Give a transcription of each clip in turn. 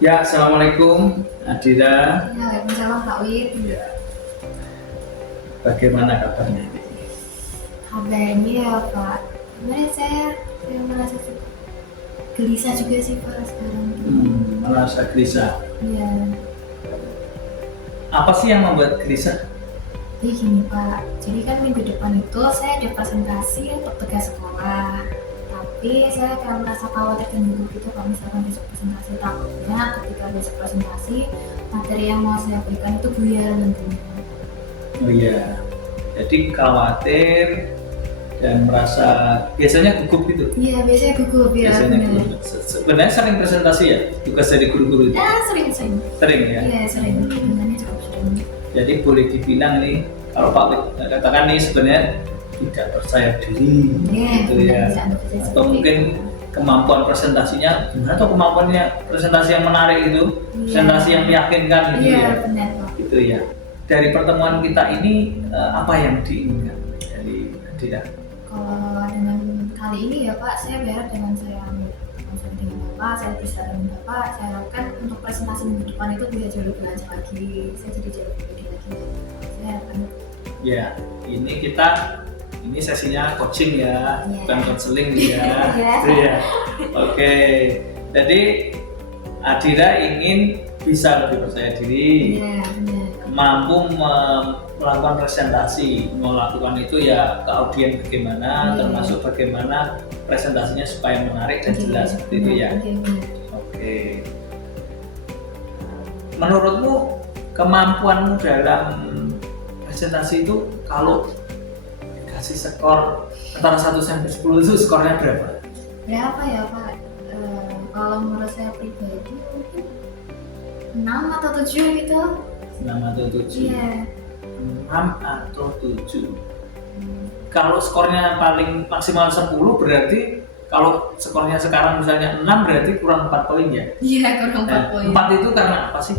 Ya, assalamualaikum Adira. Ya, Waalaikumsalam Kak Wid. Bagaimana kabarnya? Kabarnya ya Pak, sebenarnya saya merasa gelisah juga sih Pak sekarang. Merasa gelisah. Iya, Apa sih yang membuat gelisah? jadi gini Pak, jadi kan minggu depan itu saya ada presentasi untuk tugas sekolah. Tapi saya kayak merasa khawatir dan gugup gitu kalau misalkan besok presentasi, takutnya ketika besok presentasi materi yang mau saya berikan itu buyar nantinya. Oh iya, jadi khawatir dan merasa biasanya gugup gitu. Iya, biasanya gugup ya. Biasanya Benar. gugup. Sebenarnya sering presentasi ya, tugas dari guru-guru itu. Ya, sering. Sering ya. Iya, sering. Dengannya cukup sering. Jadi boleh dibilang nih, kalau Pak Wid katakan nih sebenarnya tidak percaya diri, Iya, gitu benar, ya. bisa Anda percaya Atau sendiri. mungkin kemampuan presentasinya gimana, atau kemampuannya presentasi yang menarik itu, presentasi yang meyakinkan gitu Iya, ya. benar Pak. Gitu ya. Dari pertemuan kita ini apa yang diinginkan dari Adira? Kalau dengan kali ini ya Pak, saya berharap dengan saya konsen dengan Bapak, saya bisa dengan Bapak, saya harapkan untuk presentasi minggu depan itu bisa jauh lebih lancar lagi, saya jadi jauh lebih pede lagi. Saya harapkan. Ya, ini sesinya coaching ya, Iya. bukan konseling ya. Iya. Gitu ya. Oke. Jadi Adira ingin bisa lebih percaya diri, Iya, benar. mampu melakukan presentasi, melakukan itu ya ke audiens bagaimana, Iya. termasuk bagaimana presentasinya supaya menarik dan jelas seperti itu ya. Oke, benar. Oke. Menurutmu kemampuanmu dalam presentasi itu kalau dikasih skor antara 1 sampai 10 itu skornya berapa? Berapa ya Pak? Kalau menurut saya pribadi mungkin 6 atau 7 gitu. 6 atau 7? Iya. 6 atau 7. Kalau skornya paling maksimal 10 berarti kalau skornya sekarang misalnya 6 berarti kurang 4 poin ya? Iya, kurang 4 poin. 4 itu karena apa sih?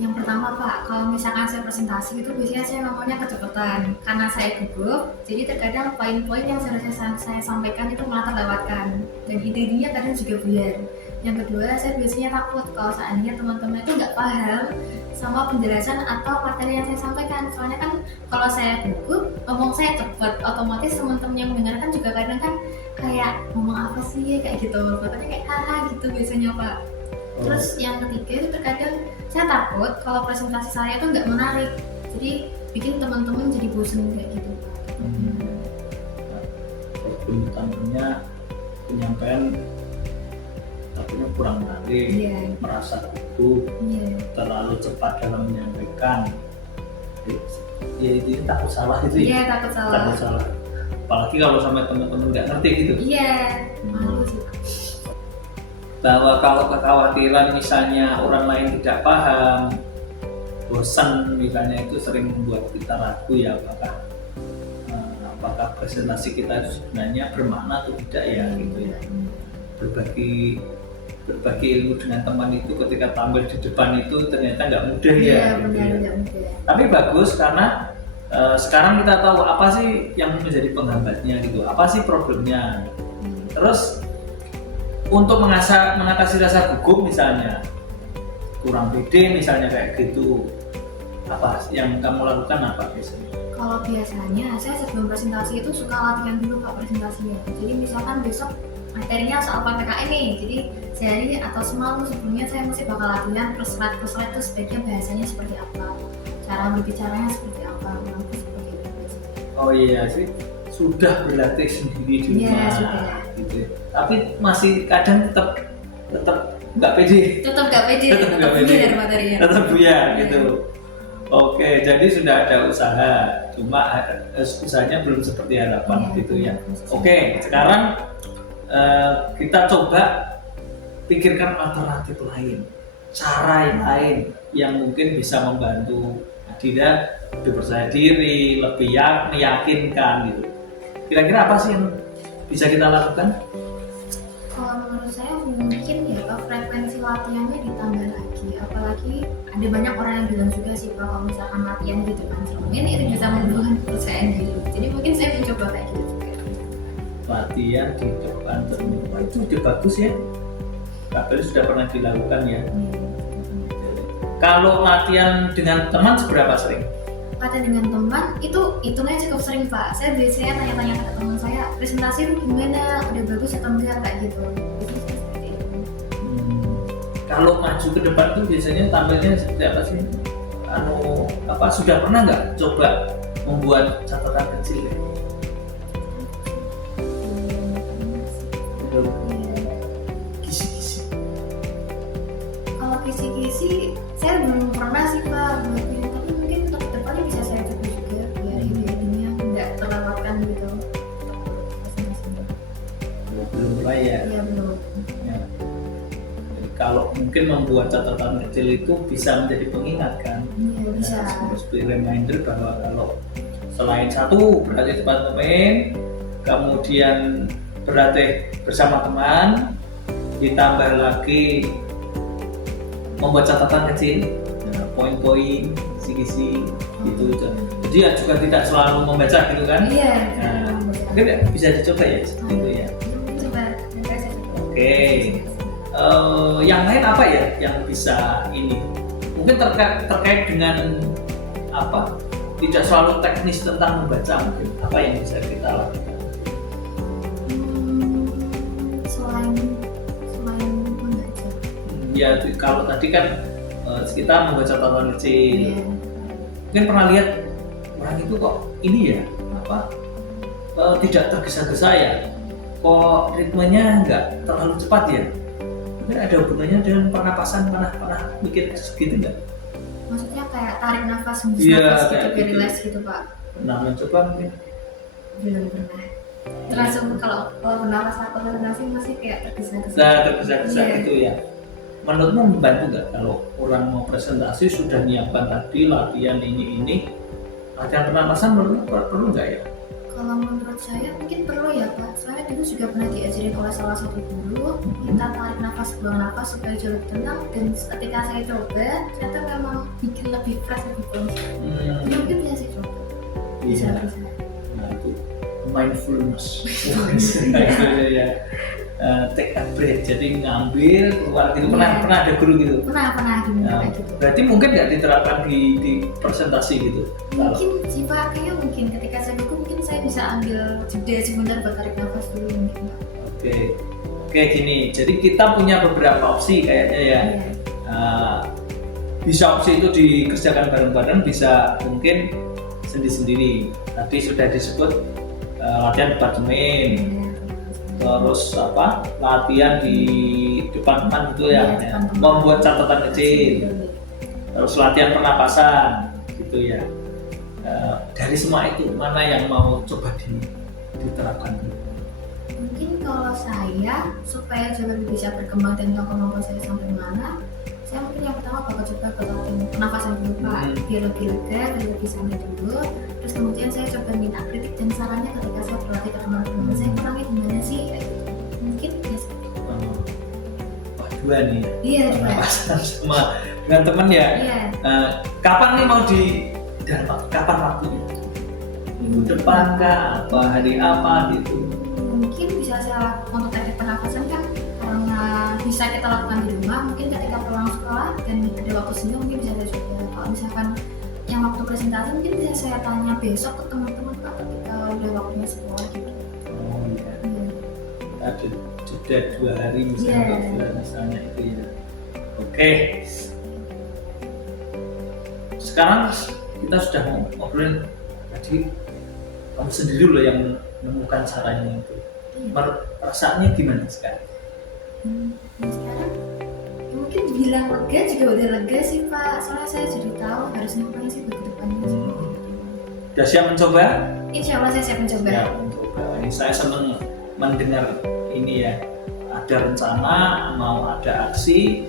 Yang pertama Pak, kalau misalkan saya presentasi itu biasanya saya ngomongnya kecepatan karena saya gugup, jadi terkadang poin-poin yang seharusnya saya sampaikan itu malah terlewatkan dan ide-idenya kadang juga buyar. Yang kedua, saya biasanya takut kalau seandainya teman-teman itu nggak paham sama penjelasan atau materi yang saya sampaikan. Soalnya kan kalau saya gugup, ngomong saya cepat, otomatis teman-teman yang mendengarkan juga kadang kan kayak ngomong apa sih kayak gitu, pokoknya kayak haha gitu biasanya Pak. Terus yang ketiga itu terkadang saya takut kalau presentasi saya itu nggak menarik, jadi bikin teman-teman jadi bosen kayak gitu. Problem utamanya penyampaian artinya kurang menarik, Iya. merasa gugup, Iya. terlalu cepat dalam menyampaikan. Ya itu takut salah itu Iya, ya. takut salah. Takut salah. Apalagi kalau sama teman-teman nggak ngerti gitu. Iya, malu sih. Bahwa kalau kekhawatiran misalnya orang lain tidak paham, bosan misalnya, itu sering membuat kita ragu ya apakah presentasi kita itu sebenarnya bermakna atau tidak ya gitu ya. Berbagi ilmu dengan teman itu ketika tampil di depan itu ternyata nggak mudah ya. Iya, Gitu benar, ya. nggak mudah. Tapi bagus karena sekarang kita tahu apa sih yang menjadi penghambatnya gitu, apa sih problemnya. Terus untuk mengatasi rasa gugup misalnya, kurang pede misalnya kayak gitu, apa yang kamu lakukan apa biasanya? Kalau biasanya saya sebelum presentasi itu suka latihan dulu Pak presentasinya. Jadi misalkan besok materinya soal PPKN nih, jadi sehari atau semalam sebelumnya saya mesti bakal latihan per slide itu sebaiknya bahasanya seperti apa, cara berbicaranya seperti apa, nanti seperti itu. Oh iya sih, sudah berlatih sendiri di Iya, rumah, sudah. gitu. Tapi masih kadang tetap nggak pede, Tetap gak pede, Tetap tetap nggak pede. buyar materinya. tetap buyar Iya. gitu. Oke, jadi sudah ada usaha, cuma usahanya belum seperti harapan Iya, gitu ya. benar. Oke, sekarang kita coba pikirkan alternatif lain, cara yang lain yang mungkin bisa membantu Adira lebih percaya diri, lebih meyakinkan gitu. Kira-kira apa sih yang bisa kita lakukan? Kalau menurut saya mungkin ya Pak, frekuensi latihannya ditambah lagi, apalagi ada banyak orang yang bilang juga sih Pak, kalau misalkan latihan di depan cermin itu bisa menumbuhkan kepercayaan diri. Jadi mungkin saya mencoba kayak gitu juga. Latihan di depan cermin, itu ide bagus ya. Berarti sudah pernah dilakukan ya. Iya. Kalau latihan dengan teman seberapa sering? Latihan dengan teman itu hitungnya cukup sering Pak. Saya biasanya tanya-tanya ke teman saya, presentasi itu gimana, udah bagus atau enggak kayak gitu. Jadi saya seperti itu. Kalau maju ke depan tuh biasanya tampilnya seperti apa sih? Sudah pernah nggak coba membuat catatan kecil? Kisi-kisi. Kalau kisi-kisi saya belum pernah sih Pak buatnya, tapi mungkin untuk kedepannya bisa saya coba juga biar ide-idenya nggak terlewatkan gitu. Belum mulai ya. Iya belum. Ya. Jadi kalau mungkin membuat catatan kecil itu bisa menjadi pengingat kan? Iya bisa. Sebagai reminder bahwa kalau selain satu berarti tempat pemain, kemudian berlatih bersama teman, ditambah lagi membuat catatan kecil, poin-poin, kisi-kisi gitu. Jadi ya juga tidak selalu membaca gitu kan? Iya. Nah, mungkin bisa dicoba ya seperti itu ya. Coba nanti saya coba. Oke. Yang lain apa ya yang bisa ini? Mungkin terkait dengan apa? Tidak selalu teknis tentang membaca mungkin. Apa yang bisa kita lakukan? Selain membaca. Ya kalau tadi kan kita membaca catatan kecil. Iya. Mungkin pernah lihat orang itu kok ini ya tidak tergesa-gesa ya, kok ritmenya nggak terlalu cepat ya. Mungkin ada hubungannya dengan pernapasan, pernah mikir segitu nggak? Maksudnya kayak tarik nafas, hembus Iya, nafas gitu, kayak biar gitu. relax gitu Pak. Pernah mencoba mungkin? Belum pernah. Termasuk kalau bernapas atau presentasi masih kayak tergesa-gesa. Nah, tergesa-gesa Iya. itu ya. Menurutmu membantu nggak kalau orang mau presentasi sudah menyiapkan tadi latihan ini, latihan pernapasan menurutmu perlu nggak ya? Kalau menurut saya mungkin perlu ya Pak. Saya dulu juga pernah diajarin oleh salah satu guru, kita tarik nafas, buang nafas supaya jauh lebih tenang. Dan ketika saya coba, ternyata memang bikin lebih fresh, lebih bagus. Jadi mungkin bisa saya coba. Bisa. Nah itu mindfulness. Ya. Take a breath, jadi ngambil keluar gitu. Pernah ada guru gitu. Pernah gimana Nah, kayak gitu. berarti mungkin nggak diterapkan di presentasi gitu. Mungkin sih Pak, kayaknya mungkin ketika saya buku mungkin saya bisa ambil jeda sebentar buat tarik nafas dulu mungkin Pak. Oke gini. Jadi kita punya beberapa opsi kayaknya ya. Iya. Bisa opsi itu dikerjakan bareng-bareng, bisa mungkin sendiri-sendiri. Tadi sudah disebut latihan departemen. Iya. Terus latihan di depan teman gitu ya, Iya, depan teman. membuat catatan kecil, terus latihan pernapasan gitu ya. Dari semua itu mana yang mau coba diterapkan? Mungkin kalau saya supaya juga bisa berkembang dan tahu kemampuan saya sampai mana, saya mungkin yang pertama bakal coba ke latihan pernapasan dulu Pak, biar lebih lega, biar lebih santai dulu. Terus kemudian saya coba minta kritik dan sarannya ketika saya berlatih ke teman-teman saya, kurangnya gimana sih kayak gitu. Mungkin biasa. Dua nih, Iya, pernapasan sama dengan teman ya. Iya. Kapan nih mau kapan waktunya? Minggu depan kah? Apa hari apa gitu? Mungkin bisa saya lakukan untuk teknik pernafasan kan karena bisa kita lakukan di rumah. Mungkin ketika pulang sekolah dan ada waktu sendiri mungkin bisa saya coba. Kalau misalkan yang waktu presentasi mungkin bisa saya tanya besok ke teman-teman Pak ketika udah waktunya sekolah gitu. Oh iya. Iya. Ada jeda 2 hari misalnya, Iya. misalnya itu ya. Oke. Sekarang kita sudah ngobrolin tadi, kamu sendiri loh yang menemukan caranya itu. Perasaannya gimana sekarang? Sekarang ya mungkin dibilang lega juga udah lega sih Pak. Soalnya saya jadi tahu harus ngapain sih ke depannya. Sudah siap mencoba? Insya Allah saya siap mencoba. Ya, mencoba. Saya senang mendengar ini ya. Ada rencana, mau ada aksi,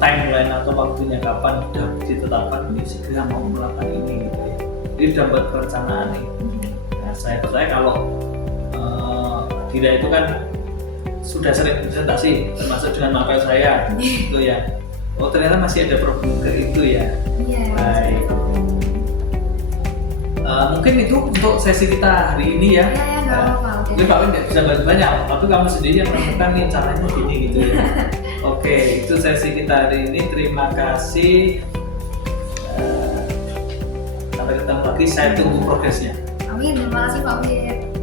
timeline atau waktunya kapan sudah ditetapkan, ini segera mau melakukan ini gitu ya. Jadi sudah buat perencanaan nih. Nah, saya percaya kalau Dira itu kan sudah sering presentasi, termasuk dengan mapel saya gitu ya. Oh ternyata masih ada problem ke itu ya. Iya. Baik. Mungkin itu untuk sesi kita hari ini ya. Iya, nggak apa-apa. Mungkin Pak Win nggak bisa bantu banyak, tapi kamu sendiri yang menemukan nih caranya gini gitu ya. Oke, itu sesi kita hari ini. Terima kasih. Sampai ketemu lagi. Saya tunggu progresnya. Amin, terima kasih Pak Wid.